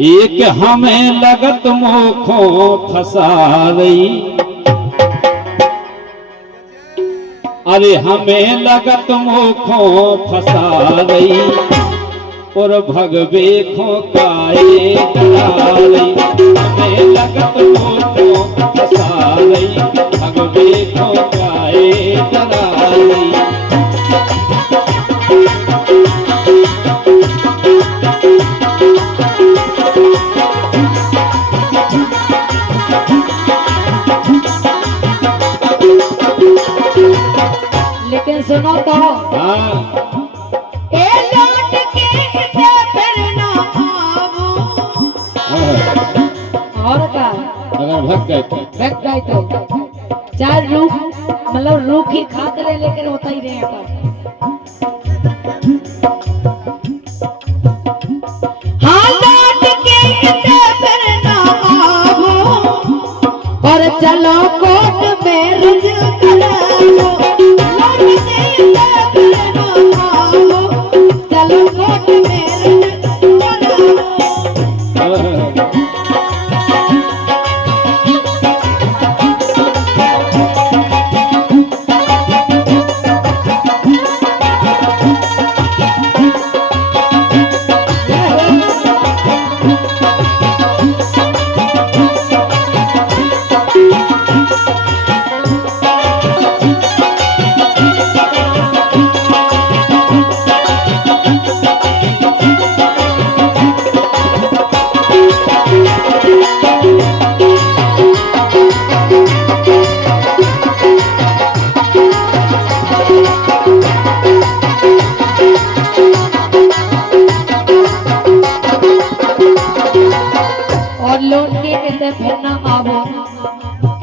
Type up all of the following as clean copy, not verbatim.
एक हमें लगत मोखो फंसा रही, अरे हमें लगत मोखो फंसा रही और भगवे खो काए डरा रही। हमें लगत मोखो फंसा रही, भगवे खो काए डरा रही। लेकिन सुनो तो ए लौट के इसे फिर ना आवो। और का अगर भग गए तो चार रूख मतलब रूख ही खाते रहे लेकिन होता ही नहीं आता। हाँ लौट के इसे फिर ना आवो और चलो कोर्ट में रुजू कराओ।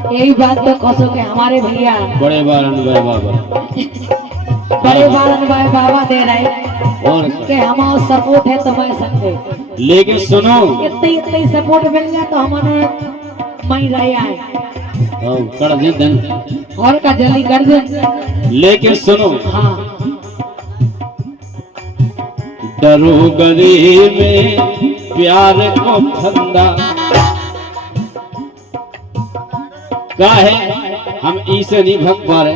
यही बात तो कसो के हमारे भैया बड़े बारन भाई बाबा बड़े बारन भाई बाबा दे रहे और के हमारा सपोर्ट है तुम्हारे संग। लेकिन सुनो इतने सपोर्ट मिल गया तो हमारा मई रहा है कर दे दिन और का जल्दी कर दे। लेकिन सुनो हाँ दरोगरे में प्यार को फंदा का है, हम इसे नहीं भग पा रहे।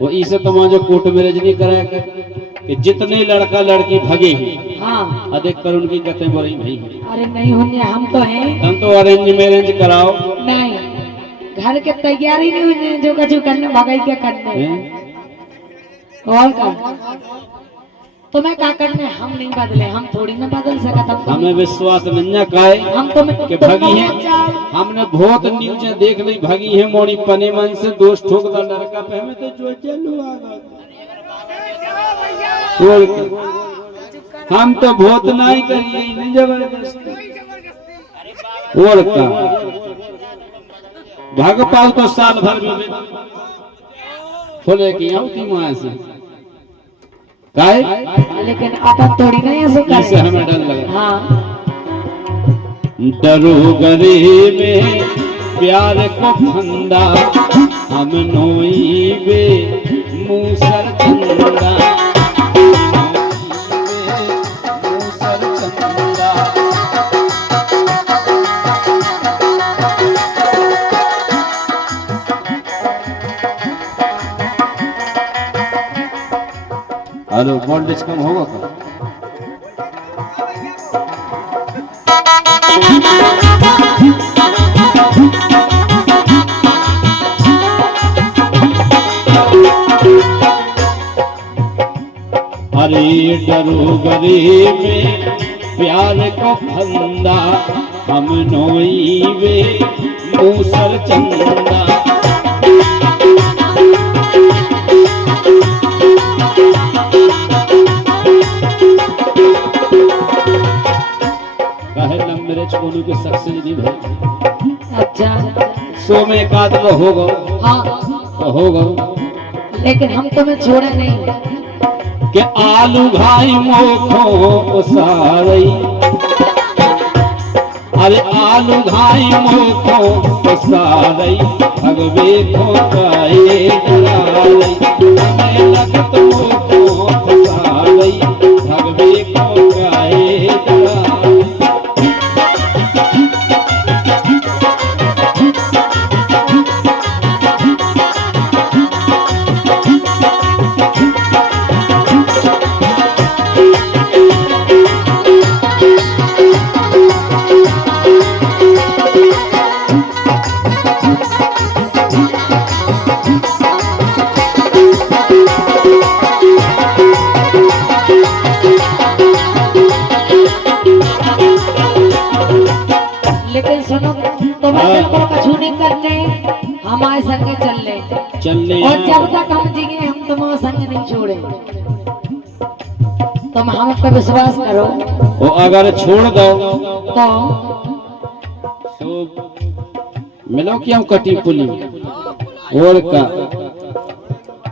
वो इसे तो जो कोर्ट मैरिज नहीं कराया कि जितने लड़का लड़की भगे हैं हाँ अधिक कर उनकी कतें बोली भाई। अरे नहीं होंगे हम तो हैं, हम तो अरेंज मैरिज कराओ नहीं घर के तैयारी नहीं हुई जो कछु करने भगाई के करने और का तुम्हें क्या करने हम नहीं बदले, हम थोड़ी ना बदल सकता। हमें विश्वास नहीं काए हम तुम्हें कि भगी है। हमने बहुत न्यूज देख ली भगी है मोड़ी पने मन से दोष ठोक दा लड़का पे हमें तो जो चलू हम तो बहुत नहीं करिए नहीं जबरदस्ती और का भाग पाओ तो साल भर में खोले की आउती मां से काय लेकिन अपन थोड़ी नहीं ऐसे इससे हमें डर लगा। हाँ दरोगरे में प्यार को फंदा हम नोईबे मूसर चंदा मूसर चंदा। हेलो वोल्टेज कम होगा क्या? अरे दरोगरे में प्यार को फंदा हम नोईबे मूसर चंदा। कोनो के सक्सेस नहीं भाई। अच्छा सो में एक आध तो होगा हाँ तो होगा लेकिन हम तुम्हें छोड़े नहीं कि आलू घाई मोखो सारई। अरे आलू घाई मोखो सारई भगवे खो काए डराई। हमें लगत मोखो सारई भगवे खो काए डराई। लेकिन सुनो, तुम्हें बिल्कुल कछु नहीं करने, हमारे संग चल ले और जब तक हम जिए हम तुम्हारा संग नहीं छोड़े। तुम हम पे विश्वास करो। वो अगर छोड़ दो तो मिलो क्यों कटी पुली और का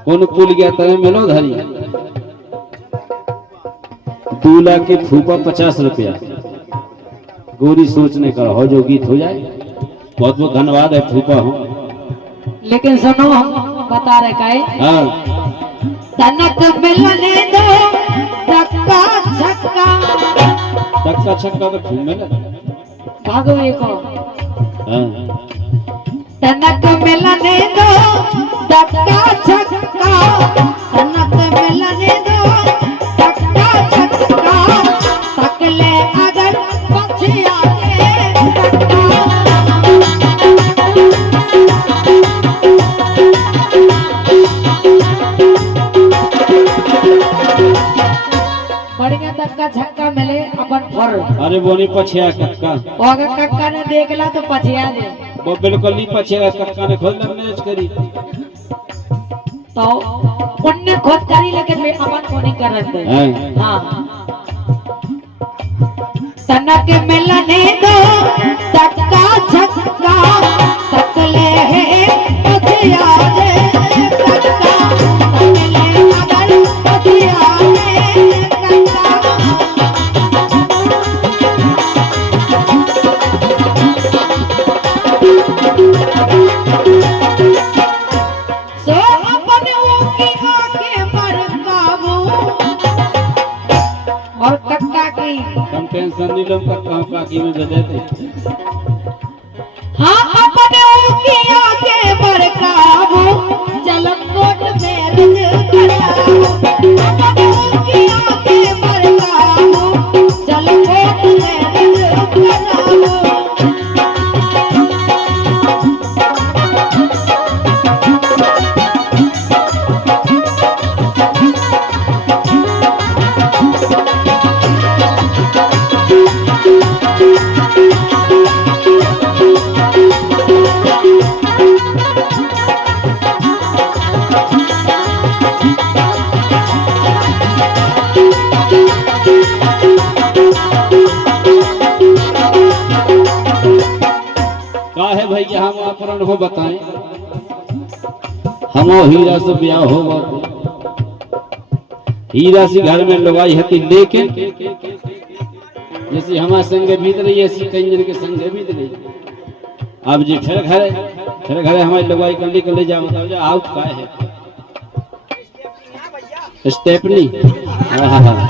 कौन पुल गया तरह मिलो धरी 2 लाख के फूफा 50 रुपया गोरी सोचने का हो जो गीत हो जाए। बहुत बहुत धन्यवाद है फूफा हूँ। लेकिन सुनो, हम बता रहे का है, हाँ तनक मिलने दो धक्का छक्का। धक्का छक्का तो खूब मिला। भागवे को हाँ तनक मिलने दो धक्का छक्का, तनक मिलने दो धक्का छक्का, तकले अगर पछिया के बढ़िया धक्का छक्का मिले अपन फर। अरे वो नहीं पछिया कक्का, वो अगर कक्का ने देखला तो पछिया दे। वो बिल्कुल नहीं पछिया कक्का ने खोल मैच करी तो पुण्य खुद करी, लेकिन मैं अपन को नहीं करत दे। हाँ तनक मिलने दो धक्का छक्का, तकले है पछिया दे कक्का, तकले अगर पछिया दे कक्का। सो अपन वो की आके बरकाबू और कक्का की कम टेंशन नहीं लो कक्का काकी में दे देते। हाँ अपन वो की आके बरकाबू जलकोट में रज कराबू, अपन वो की आके बरकाबू जलकोट में रज कराबू। का है भैया हम अपन अनुभव बताएं। हम हीरा से ब्याह होगा हीरा से घर में लगाई हती, लेकिन जैसे हमारे संग बीत रही है ऐसी कई जन के संग बीत रही। अब जी फिर घरे हमारी लगाई कर ले जा बताओ जा आउट का है स्टेपनी। हाँ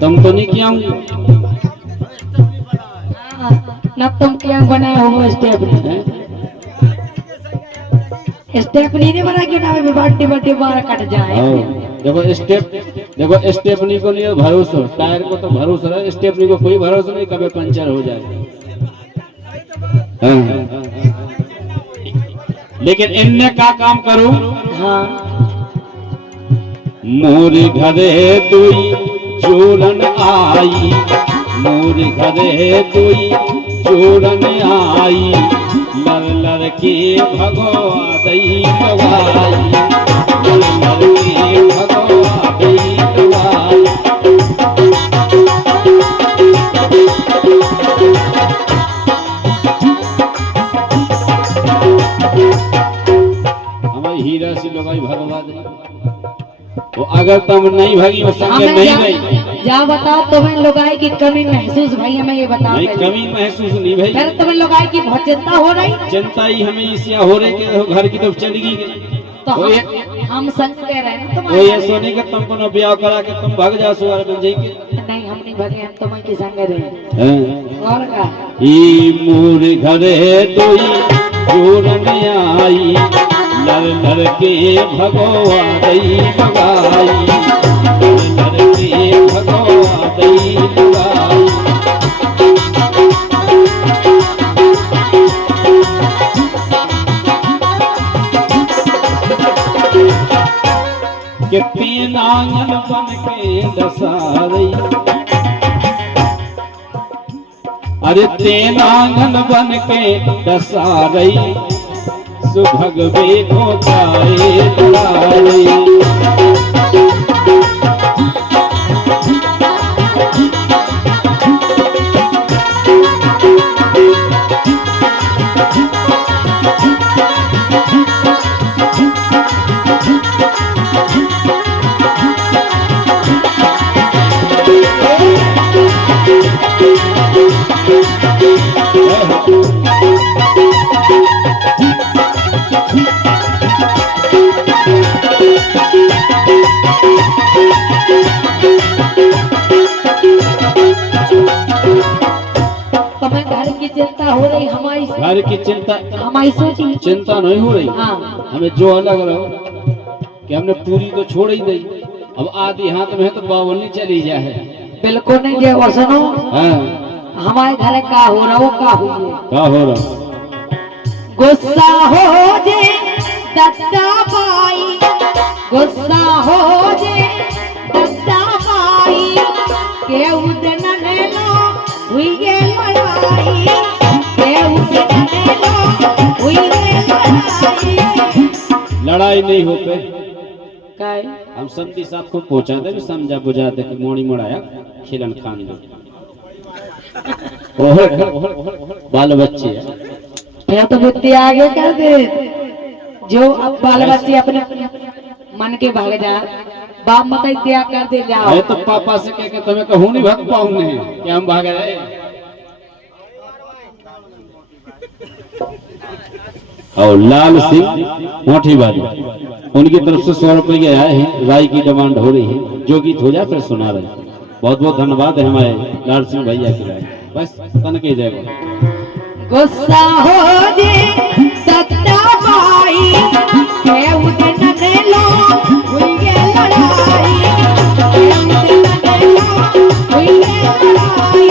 तुम तो नहीं किया ना तुम क्या बनाए हो स्टेपनी नहीं बना के ना बड्डे बार कट जाए। देखो स्टेपनी को नहीं भरोसा, टायर को तो भरोसा है, स्टेपनी को कोई भरोसा नहीं कभी पंचर हो जाए। लेकिन इनने का काम करो। हाँ मोरे घरे दुई चोरन आई, मोरे घरे दुई चोरन आई, लर लर के भगवा दई भगाई, लर लर के भगवा दई भगाई। हमारी हीरा से लगाई भगवा दई। तो अगर तुम नहीं भागी वो संग नहीं गई जा बताओ तुम्हें लुगाई की कमी महसूस भाई हमें ये बताओ। नहीं कमी महसूस नहीं भाई, फिर तुम्हें लुगाई की बहुत चिंता हो रही। चिंता ही हमें इससे हो रही कि घर की तरफ चली गई। तो हम संग ले रहे हैं ना वो ये सोने का तुमको न ब्याह करा के तुम भाग जाओ सुवार बन जाएगी। नहीं हम नहीं भागे, हम तुम्हें की संग रहे और का ई मोर घरे दोई जोरन आई, लर लर के भगवा दई भगाई, लर लर के भगवा दई भगाई। के पीनांगन बन के दसारई अरे तेन आंगन बन के डसा रही सुभगवे को जाए लड़ाई। तुम्हें घर की चिंता हो रही, हमारी घर की चिंता, हमारी सोची चिंता नहीं हो रही। हाँ। हमें जो अलग रहो कि हमने पूरी तो छोड़ ही दी, अब आधी हाथ में है तो बावली चली जाए। बिल्कुल नहीं जे और सुनो हाँ। हमारे घर का हो रहा हो का हुई क्या हो रहा? गुस्सा हो जे दत्ता बाई, गुस्सा हो जे दत्ता बाई के उदन ने लो हुई ये लड़ाई, के उदन ने लो हुई ये लड़ाई। लड़ाई नहीं हो पे काय हम संधि साहब को पहुंचा दे, समझा बुझा दे कि मोड़ी मुड़ाया खिलन खान दो बाल बच्चे फिर तो बुद्धि आगे कर दे। जो अब बाल बच्चे अपने मन के भाग जा, बाप मत त्याग कर दे जाओ। मैं तो पापा से कह के तुम्हें कहूँ नहीं भाग पाऊंगे कि हम भाग रहे। और लाल सिंह मोठी वाली उनकी तरफ से 100 रुपये आए हैं, राय की डिमांड हो रही है। जो गीत हो जाए फिर सुना रहे। बहुत बहुत धन्यवाद है हमारे लाल सिंह भैया के लिए। बस तन के जाएगा। गुस्सा हो जे सत्ता बाई के उदन ने लो हुई ये लड़ाई, के उदन ने लो हुई ये लड़ाई।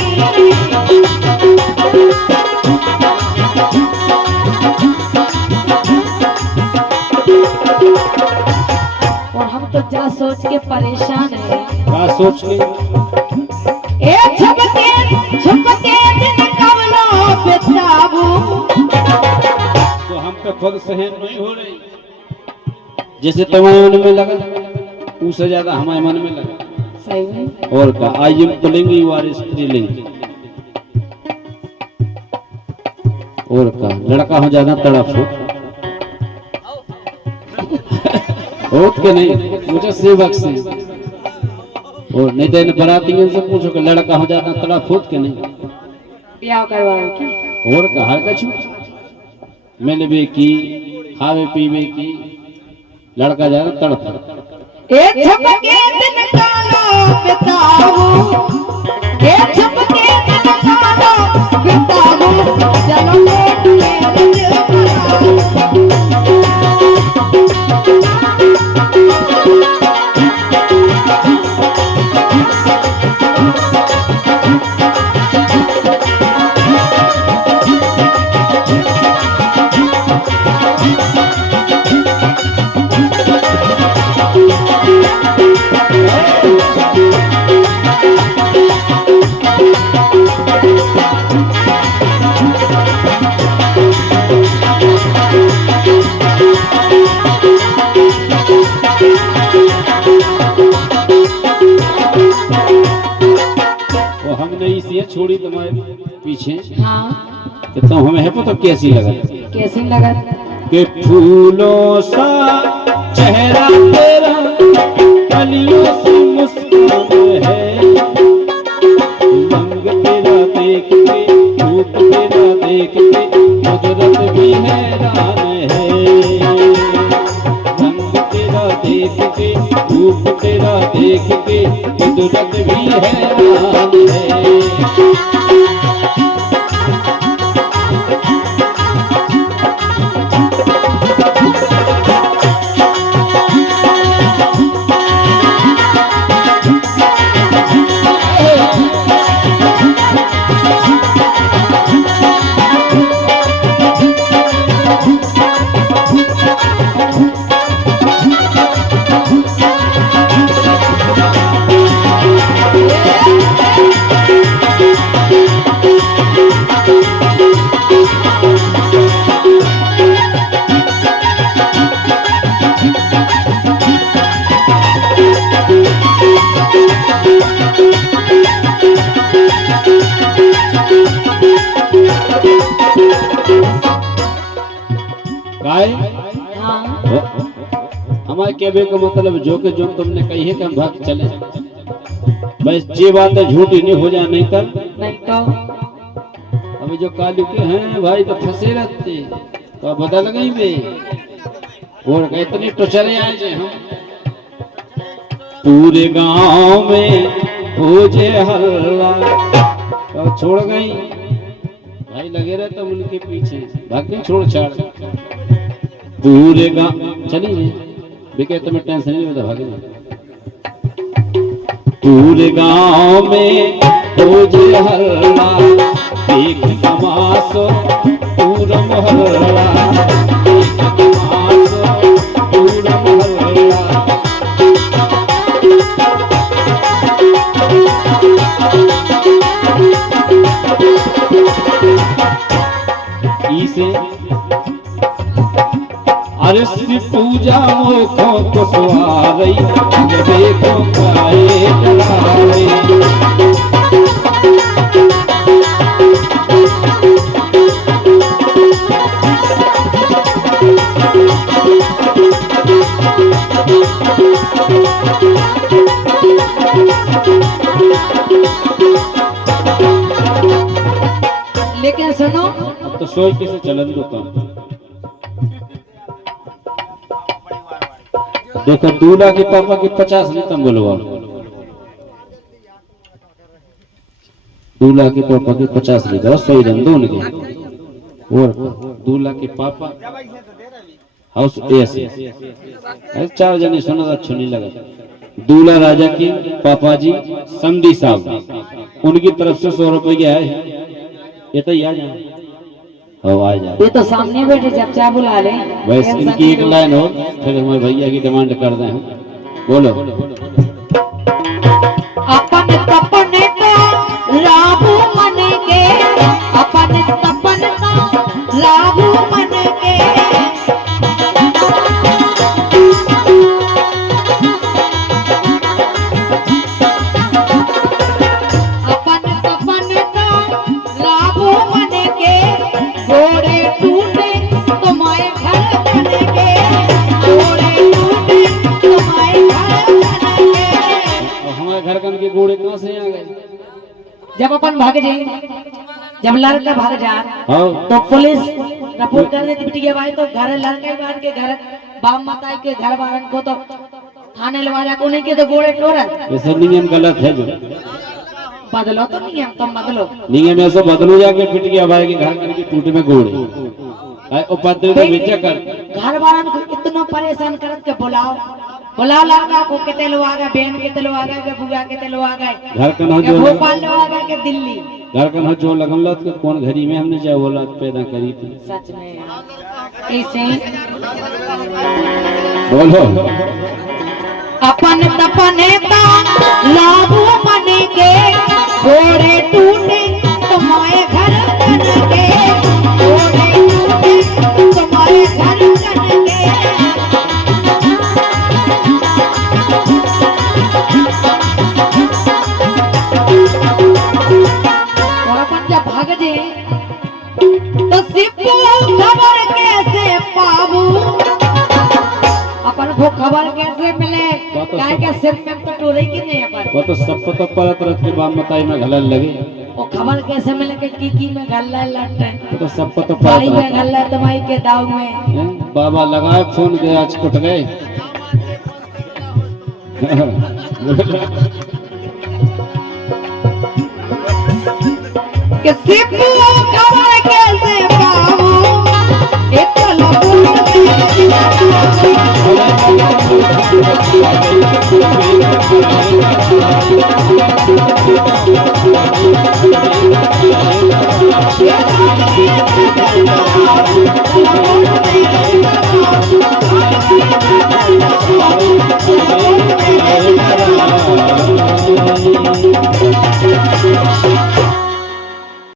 और हम तो जा सोच के परेशान है। क्या सोच के? ए छुपके दिन कवलो बेताबू, तो हम पे खुद सहन नहीं हो रही। जैसे तुम्हारे मन में लगा उससे ज्यादा हमारे मन में लगा। सही में और का आई एम पुलिंग यू आर स्त्रीलिंग। और का लड़का हो ज्यादा तड़प हो ओके नहीं मुझे सेवक से। और नहीं तो इन बरातियों से पूछो कि लड़का हो जाता तड़प हो के नहीं ब्याह करवाओ की। और का हर कछु मैंने भी की खावे पीवे की लड़का ज्यादा तड़प। ए छपके दिन कालो बिताऊ, ए छपके दिन कालो बिताऊ, चलो लेट ले छोड़ी तुम्हारे पीछे। हाँ कि तुम हमें है तो कैसी लगा? कैसी लगा? कि फूलों सा चेहरा तेरा कलियों सी मुस्कान है, रंग तेरा देख के रूप तेरा देख के कुदरत भी हैरान है, रंग तेरा देख के रूप तेरा देख के कुदरत भी हैरान है। काय हाँ हमारे कहने का मतलब जो के जो तुमने कही है कि हम भाग चले, बस ये बात है झूठी नहीं हो जाए, नहीं कर नहीं तो अभी जो कालू के हैं भाई तो फंसे रहते तो बदल गई बे और इतने तो चले आए जे हम पूरे गांव में हो जे हल्ला तो छोड़ गई भाई लगे रहे तो उनके पीछे भाग नहीं छोड़ छाड़ पूरे गांव चलिए बेके तुम्हें टेंशन नहीं होता भागे पूरे गांव में हो जे हल्ला देख तमाशो पूरा मोहल्ला देख तमाशो पूरा मोहल्ला इसे अरे पूजा मोखों को सुहारई देखो काए डरावे लेकिन सुनो तो सोच कैसे चलन दो काम देखो दूल्हा के पापा के 50 नहीं तुम बोलवा दूल्हा के पापा के 50 नहीं दो 100 रन दो उनके और दूल्हा के पापा हाउस ऐसे चार जने सुना तो अच्छा नहीं लगा दूल्हा राजा के पापा जी समधी साहब उनकी तरफ से 100 रुपए के आए ये तो आ जाए आ जाए ये तो सामने बैठे चर्चा बुला ले बस इनकी एक लाइन हो फिर हमारे भैया की डिमांड कर दें हम बोलो अपन तपन का लाभू मन के अपन तपन का लाभू मन के अपन तपन का लाभू मन के गोरे टूटे तुम्हारे घर बन के गोरे टूटे तुम्हारे घर बन के हमारे घर कन के घोड़े कहाँ से आ गए जब अपन भाग जाए जब लड़का भाग जा हाँ तो पुलिस रिपोर्ट कर देती बिटिया भाई तो घर लड़के बाहर के घर बाप माता के घर वालन को तो थाने लगा जा को नहीं के तो गोड़े टोरल ऐसा नियम गलत है जो बदलो तो नियम तुम बदलो नियम ऐसा बदलो जाके फिट गया भाई के घर कन के टूटे में घोड़े आए उपद्रव तो बेचा कर घर वालन को इतना परेशान करत के बुलाओ बुलाओ लड़का को कितने लोग आ गए बहन कितने लोग आ गए के बुआ कितने लोग आ गए घर कन हो के जो भोपाल लोग आ गए के दिल्ली घर कन हो जो लगन लत के कौन घरी में हमने जा औलाद पैदा करी थी सच में कैसे बोलो अपन तपने का लाभू मन के गोरे टूटे तुम्हारे घर बन के गोरे टूटे तुम्हारे घर बन के और अपन जब भाग जे तो सिप्पू खबर कैसे पाबू अपन को खबर कैसे मिले काय के सिर में तो टोरे की नहीं अपन वो तो सब तो परत रत के बाद मताई में घलन लगे वो खबर कैसे मिले कि की में गल्ला लटते वो तो सब तो भाई परत में गल्ला दवाई के दाव में हैं? बाबा लगाए फोन के आज कुट गए कि सिप्पू खबर कैसे पाऊं इतना लोग